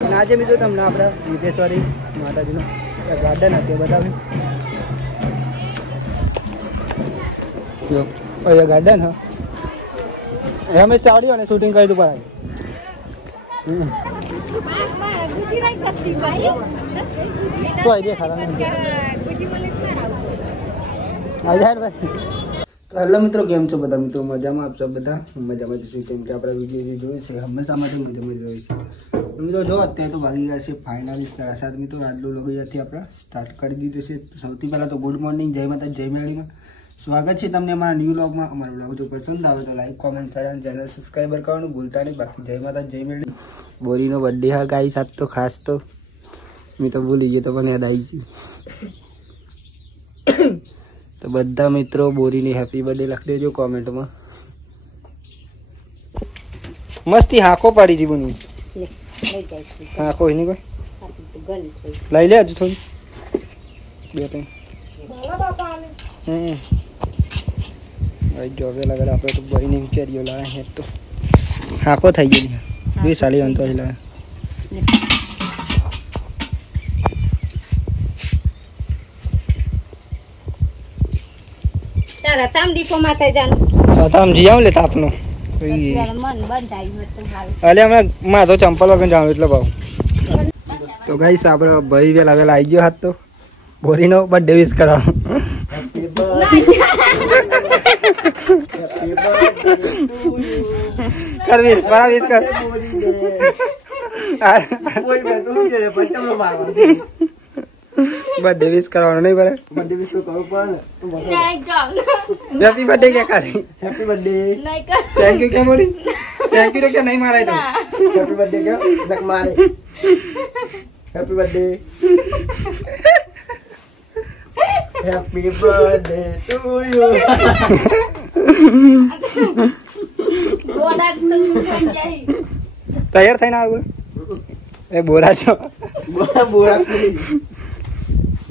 આજે મિત્રો તમને આપણે વિદેશ્વરી માતાજીનું ગાર્ડન હતું બતાવ્યું. જો અહીંયા ગાર્ડન હા એ અમે ચાવડી અને શૂટિંગ કરી દઉં પર કોઈ દે ખરા નહીં તો હેલો મિત્રો, કેમ છો બધા મિત્રો? મજામાં આપશો બધા? મજામાં જશું કેમ કે આપણે વિડીયો જોયું છે હંમેશા માટે મજામાં જોયું છે. મિત્રો જો અત્યારે તો વાગી ગયા છે ફાઇનલી 7:30 મિત્રો. આજનો લોકો અહીંયાથી આપણે સ્ટાર્ટ કરી દીધું છે. સૌથી પહેલાં તો ગુડ મોર્નિંગ, જય માતા, જય મેળીમાં સ્વાગત છે તમને અમારા ન્યૂ વ્લોગમાં. અમારો વ્લોગ જો પસંદ આવે તો લાઈક, કોમેન્ટ, શેર અને ચેનલ સબસ્ક્રાઈબર કરવાનું ભૂલતા નહીં. બાકી જય માતા, જય મેળી. બોરીનો બર્થડે હા ગાઈ સાત તો ખાસ તો મેં તો ભૂલી ગયો તો પણ યાદ આવી ગયું. તો બધા મિત્રો બોરીની હેપી બર્થડે લખી દેજો કોમેન્ટમાં. મસ્તી હાંકો પાડી હતી બની હાંકો એની કોઈ લઈ લે હજુ થોડી બે ત્રણ જો હવે લગાડે આપણે તો બહીને વિચારીઓ લાવે હે તો હાંકો થઈ ગઈ 20 સાલી અંતો લાવે. અલે હમણાં માં તો ચંપલ વગર જાણું એટલે ભાવ. તો ગાઈસ આપણે ભાઈ વેલા વેલા આવી ગયો હાથ તો બોરીનો બર્થડે વિશ કરાવો. કરવીર મારા વિશ કર. બર્થડે વિશ કરવાનો નહીં બરાબર? બર્થડે વિશ તો કરવું પડે ને. હેપી બર્થડે કે કરી? હેપી બર્થડે થેન્ક યુ કે બોલી? થેન્ક યુ કે નહીં મારે તો હેપી બર્થડે કે નક મારે happy birthday happy birthday to you. તૈયાર થઈને આવ એ બોરા છો બોરા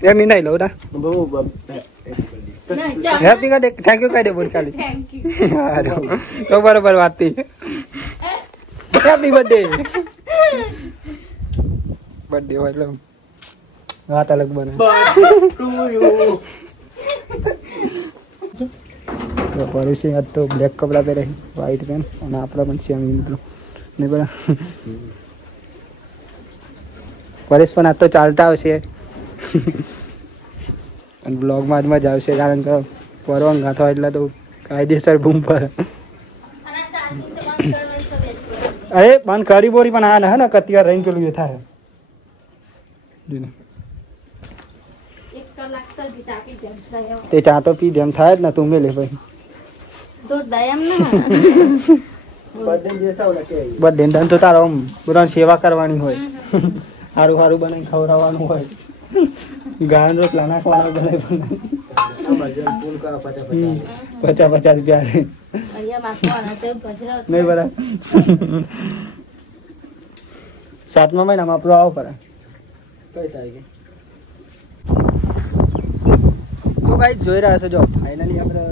એ મી નહીં લઉં ના હેપી કહી દે થેન્ક યુ કહી દે બોલ ખાલી તો બરોબર વાત થઈ. હેપી બર્થડે બર્થડે હોય એટલે વાત અલગ બને. પરુષી આજ તો બ્લેક કપડા પહેરે વ્હાઈટ પેન્ટ અને આપણા પણ સેમ મિત્રો નહીં બરાબર. પરેશ પણ આજ તો ચાલતા આવશે અને બ્લોગમાં જ મજા આવશે કારણ કે પરવાંગા થવા એટલે તો કાયદેસર બૂમ પર. અરે બંધ કરી બોરી પણ આ હે ને કતિવાર રહીને પેલું એ થાય તે ચા તો પી જેમ થાય જ ને તું મેલે ભાઈ બર્થડે દન તો તારો બધા સેવા કરવાની હોય, સારું સારું બનાવી ખવડાવવાનું હોય, ગાયન રોટલા નાખવાના બનાવી 50 રૂપિયા નહીં બરાબર. 7મા મહિનામાં આપણો આવો પડે કઈ તારીખે. તો ગાઈસ જોઈ રહ્યા છો જો ફાઇનલી આપણે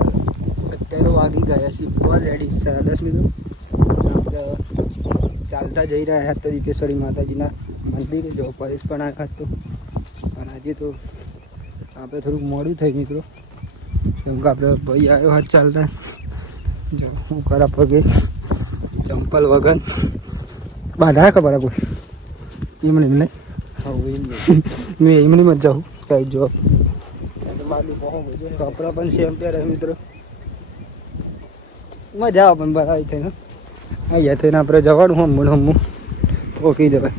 અત્યારે વાગી ગયા છીએ ઓલરેડી 10 મિનિટ. આપણે ચાલતા જઈ રહ્યા હતા તો રીતેશ્વરી માતાજીના મંદિરે જો પરેશ પણ આવ્યા હતો અને આજે તો આપણે થોડુંક મોડું થઈ મિત્રો કેમ કે આપણે ભાઈ આવ્યો હાથ ચાલતા જો હું ખરા પગે ચંપલ વગર બાંધા ખબર કોઈ એમની નહીં મેં એમની મત જાઉં કઈ જો કપડા પણ સેમ પહેરે મિત્રો મજા આવે પણ બરાબર થઈને અહીંયા થઈને આપણે જવાનું હમું ઓકી જવાય.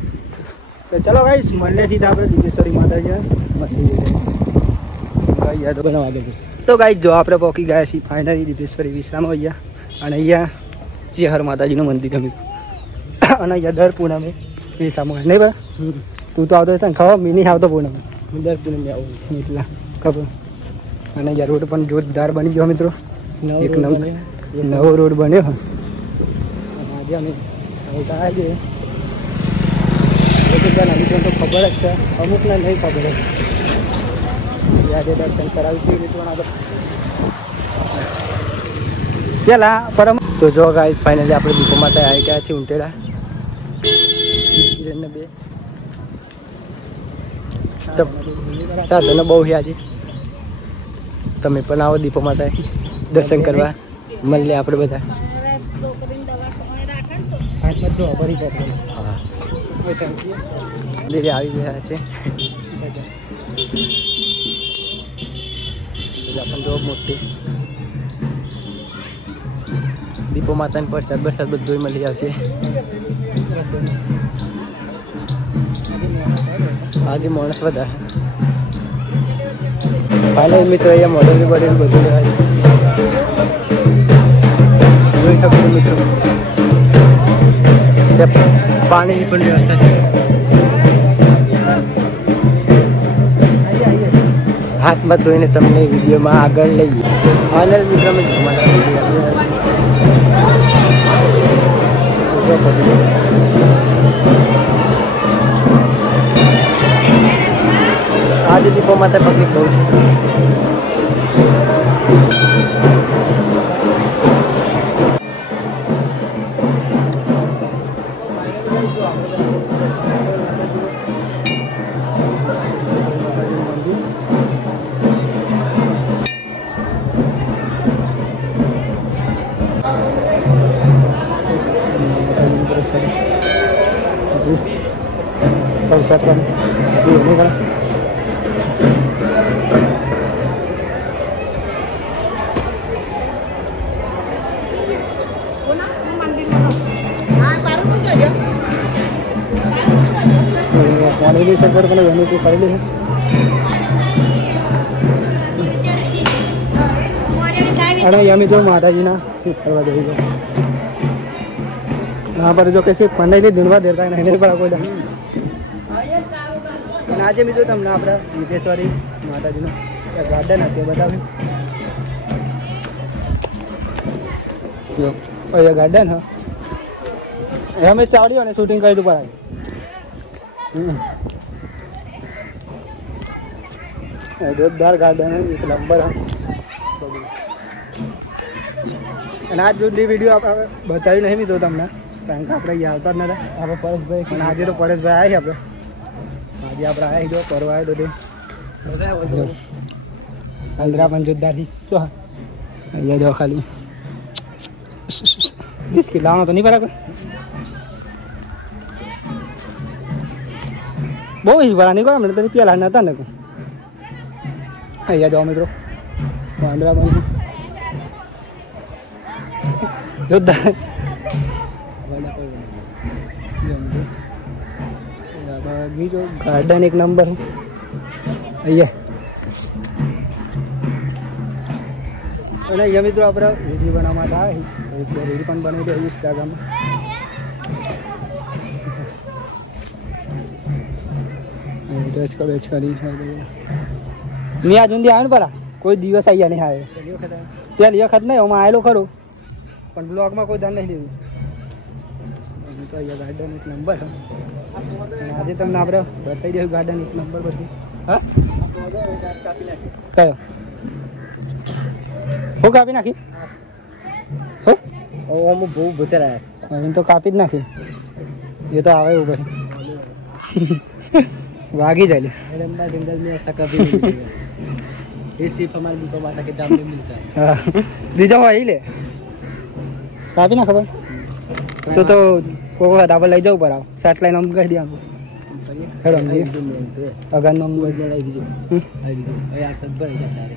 તો ચલો ગાઈસ મળીએ સીધા આપણે દિગેશ્વરી માતાજી અહીંયા તો બનાવવા દે. તો ગાઈસ જો આપણે પહોંચી ગયા છીએ ફાઇનલી દિગેશ્વરી વિસામાં અહીંયા અને અહીંયા ચેહર માતાજીનું મંદિર ગમ્યું અને અહીંયા દર પૂનમે વિસામાં નહીં બા તું તો આવતો તને ખબર મી નહીં આવતો પૂનમે દર પૂનમે આવું એટલા ખબર. અને અહીંયા રોડ પણ જોરદાર બની ગયો મિત્રો, એક નવો રોડ બન્યો. આજે અમે આવતા આવીએ તો ખબર જ છે, અમુકને નહીં ખબર જ. આજે દર્શન કરાવીશું મિત્રો આગળ પેલા પરમ. તો જો ગાઈસ ફાઇનલી આપણે દીપો માટે આવી ગયા છીએ ઉંટેડા. બે સાધનો બહુ છે આજે. તમે પણ આવો દીપો માતા દર્શન કરવા. મળીએ આપણે બધા. ધીરે આવી ગયા છે પણ જો મોટી દીપો માતાને પ્રસાદ બરસાદ બધું મળી આવશે. આજે માણસ વધારે. ફાઇનલ મિત્રો અહીંયા મોડેલ બોડેલ બધું લેવાય જોઈ શકો મિત્રો. ત્યાં પાણીની પણ વ્યવસ્થા છે. હાથમાં ધોઈને તમને વિડીયોમાં આગળ લઈએ. ફાઇનલ મિત્રો આજે દીપો માતા પબ્લિક બહુ છે. प्रसाद पण સગવડ પણ ઘણી તો કરેલી છે. અને यहाँ तो माता जी ना करवा देगा. यहाँ पर जो कैसे पंडित जी धुनवा देता है नहीं पड़ा कोई. આજે મિત્રો તમને આપણે વિદેશ્વરી માતાજીનું ગાર્ડન હતું બતાવ્યું. અહીંયા ગાર્ડન હા અમે ચાલ્યો અને શૂટિંગ કરી દીધું પર જોરદાર ગાર્ડન એક નંબર. અને આજ સુધી વિડીયો આપણે બતાવી નહીં મિત્રો તમને કારણ કે આપણે આવતા જ નતા. આપણે પરેશભાઈ અને આજે તો પરેશભાઈ આવ્યા આપણે. આજે આપણે આવ્યા જો કરવા આવ્યો તો અંદરા પણ જોરદારથી શું અહીંયા જો ખાલી બિસ્કિટ લાવવાનો તો નહીં બરાબર. બહુ હિવાળા નહીં કરો તો પેલા નતા ને અહીંયા જાઓ મિત્રો અંદરા પણ જોરદાર બીજો ગાર્ડન એક નંબર અહીંયા. અને અહીંયા મિત્રો આપણે વિડીયો બનાવવા માટે આવે એક બે રીલ પણ બનાવી દે ઇન્સ્ટાગ્રામમાં. મેં આજ ઊંધી આવે ને પરા કોઈ દિવસ અહીંયા નહીં આવે. ત્યાં વખત નહીં હું આવેલો ખરું પણ બ્લોગમાં કોઈ ધ્યાન નહીં લેવું. તો અહીંયા ગાર્ડન એક નંબર. આજે તમને આપણે બતાવી દઈશું ગાર્ડન એક નંબર બધું. હા કયો હું કાપી નાખી અમુક બહુ બચારા એમ તો કાપી જ નાખી. એ તો આવે એવું પછી વાગી જાય. जंगल में ऐसा कभी नहीं मिलेगा. ये सिर्फ हमारे दीपो माता के दाम में मिलता है. बीजा वही ले काफी ना खबर तो कोको दाबल लई जाओ पर आओ साट लाइन हम कह दिया हेलो हम जी अगर नो मोबाइल में लई दीजिए आई दीजिए भाई आप सब बढ़ जाता है.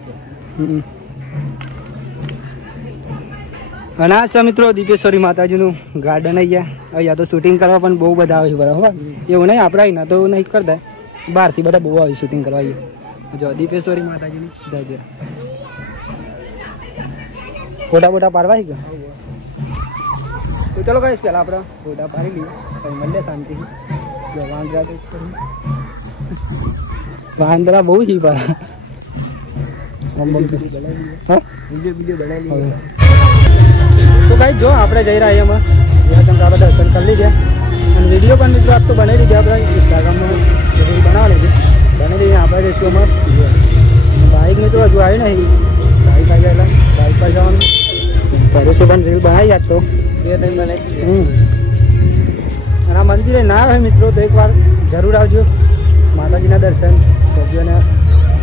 અને આ છે મિત્રો દીપેશ્વરી માતાજીનું ગાર્ડન. અહીંયા તો શૂટિંગ કરવા પણ બહુ બધા આવે છે બરાબર. એવું નહીં આપણે અહીંના તો નહીં કરતા બહારથી બધા બહુ આવે શૂટિંગ કરવા. જો દીપેશ્વરી માતાજીની જય. ફોટા બોટા પાડવા છે કે તો ચલો કઈ પહેલાં આપણે ફોટા પાડી લઈએ પછી મળીએ શાંતિથી. જો વાંદરા તો વાંદરા બહુ છે હા વિડીયો બનાવી લઈએ. તો ભાઈ જો આપણે જઈ રહ્યા એમાં તમે આપણે દર્શન કરી લીધે અને વિડીયો પણ મિત્રો આજ તો બનાવી લીધી. આપણે ઇન્સ્ટાગ્રામમાં વિડીયો બનાવવાની છે બની લઈએ. આપણે જઈશું અમારે બાઇક મિત્રો હજુ આવી નહીં. બાઇક આવી ગયેલા બાઇક પર જવાનું પરેશે પણ રીલ બનાવી આજ તો 2 ટાઈમ બનાવી. અને આ મંદિરે ના આવે મિત્રો તો એકવાર જરૂર આવજો, માતાજીના દર્શન કરજો અને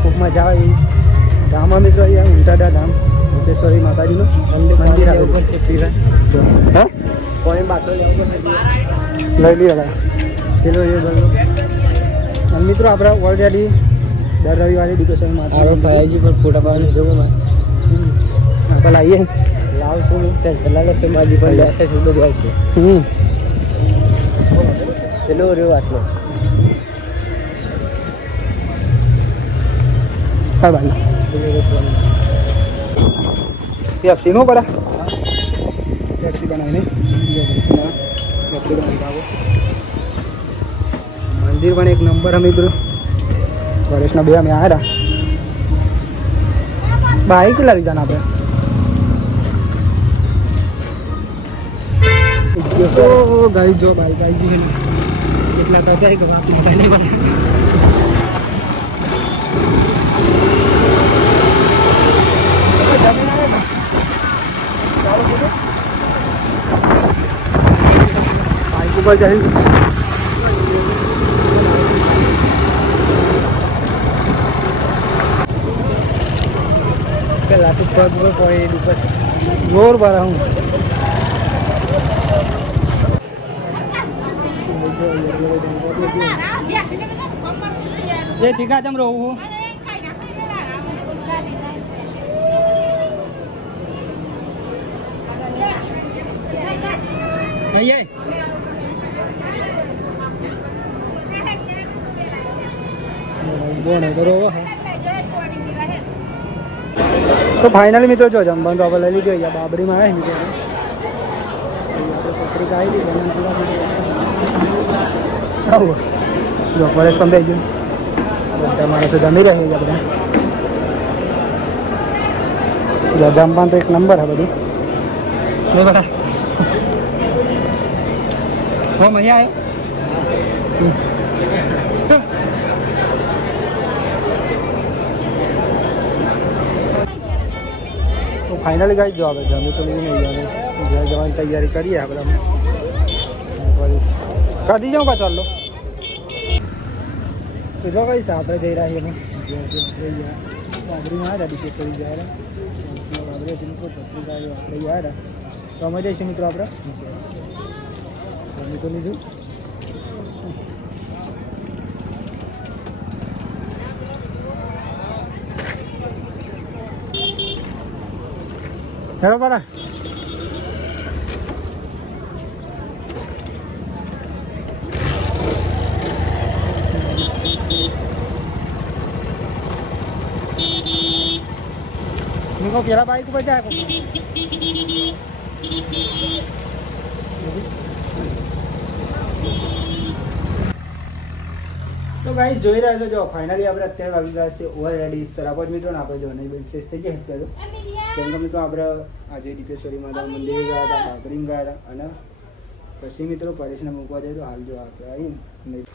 ખૂબ મજા આવે એવી ધામમાં મિત્રો. અહીંયા ઊંટાડા ધામ મુંડેશ્વરી માતાજીનું મંદિર આવેલું છે. હા કોઈ બાટલો લઈ લઈએ પેલો એ બનો. અને મિત્રો આપણે ઓલરેડી દર રવિવારે ડિપ્રેશન માતા ભાઈજી પર ફોટા પાડવાની જોવું આપણે લાવીએ લાવશું ટેન્શન લાગે છે. બાજી પણ બેસે છે બધું આવશે. પેલો રહ્યો આટલો હા ભાઈ પેપ્સી નો પડા પેપ્સી બનાવીને મંદિર પણ એક નંબર. અમે મિત્રો વર્ષના 2 અમે આવ્યા બાઈક કેટલા લીધા ને આપણે ગાઈ જો બાઈક આવી ગઈ કેટલા તો જાય કે વાત નહીં ભાઈ. બાઈક ઉપર જાય પેલા તો પગ કોઈ જોર બારા હું ये ठीक है जम रहो वो ये तो फाइनली मित्रों जो जमवान तो આપણે લઈ લીધું અહીંયા બાબરીમાં આવે મિત્રો પત્રિકા આવી ગઈ જો પરેશ પણ થઈ ગયું બધા માણસો જમી રહ્યા છે બધા જમવાનું તો એક નંબર છે બધું નહીં બેટા હો મજા આવે. તો ફાઇનલી ગાઈ જો આપણે જમી તો લીધું નહીં આવે ઘર જવાની તૈયારી કરીએ આપણે કાઢી જાઉં પાછો ચાલો તો જો કઈ આપણે જઈ રહ્યા છીએ બાબરીમાં આવ્યા ડિપ્રેસરી જાય બાબરી મિત્રો આપણે આવ્યા તો અમે જઈશું મિત્રો આપણે જમી તો લીધું. હેલો બરા निको पेला बाइक पर जाए तो गाइस જોઈ રહ્યા છો જો ફાઇનલી આપણે અત્યારે વાગી ગયા છે ઓલરેડી 7:30 મિત્રો ને આપણે જો નહીં બેન ફ્રેશ થઈ ગયા અત્યારે કેમ કે મિત્રો આપણે આજે દીપેશ્વરી માતા મંદિરે ગયા હતા બાબરીમ ગયા હતા અને પછી મિત્રો પરેશને મૂકવા જાય તો હાલ જો આપણે આવી નહીં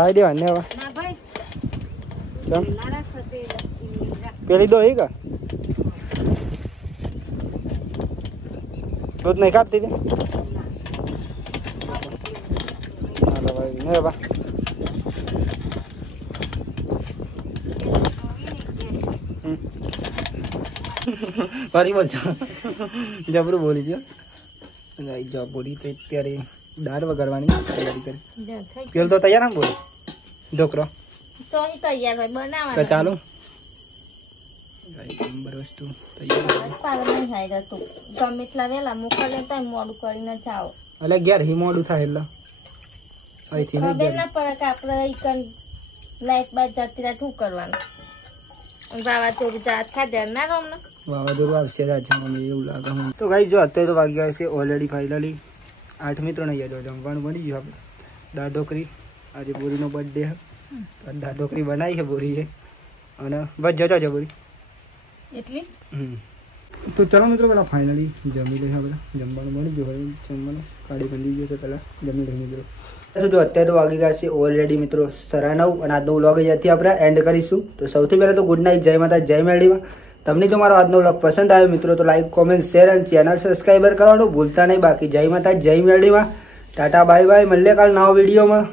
લાવી દેવા ને હવે ના ભાઈ ચમ પેલી દો હી કા दूध नहीं खाती थी भाई नहीं बा ફરી બોલજો જબરું બોલી ગયો જબ બોલી તો અત્યારે દાળ વગાડવાની તૈયારી કરી પેલ તો તૈયાર ને બોલે ઢોકરો તો તૈયાર હોય બનાવવાનો તો ચાલો નંબર વસ્તુ તૈયાર નહીં થાય તો ગમે એટલા વેલા મોકલે તો મોડું કરીને જાઓ એટલે ઘેર હી મોડું થાય એટલે અહીંથી નહીં ખબર ના પડે કે આપણે ઈકન લાઈફ બાદ જતી રાત શું કરવાનું વાવાઝોડું જાત ખાધે ના રહો ને વાવાઝોડું આવશે રાજ્ય મને એવું લાગે તો ગાઈ જો અત્યારે તો વાગ્યા છે ઓલરેડી ફાઇનલી 8 મિત્રો નહીં યાદ જમવાનું બની ગયું આપણે દાળ ઢોકરી આજે બોરીનો બર્થડે છે દાળ ઢોકરી બનાવી છે બોરીએ અને બસ જજો છે બોરી એટલી તો ચલો મિત્રો પેલા ફાઇનલી જમી લઈએ આપણે જમવાનું બની ગયું હોય જમવાનું કાઢી બંધી ગયો તો પહેલાં જમી લઈએ મિત્રો જો અત્યારે તો વાગી ગયા છે ઓલરેડી મિત્રો 9:30 અને આજનો વ્લોગ અહીંયાથી આપણે એન્ડ કરીશું તો સૌથી પહેલાં તો ગુડ નાઇટ જય માતા જય મેરડીમાં તમને જો મારો આજનો વ્લોગ પસંદ આવ્યો મિત્રો તો લાઈક કોમેન્ટ શેર અને ચેનલ સબસ્ક્રાઈબર કરવાનું ભૂલતા નહીં બાકી જય માતા જય મેરડીમાં ટાટા બાય બાય મળીએ કાલ નવા વિડીયોમાં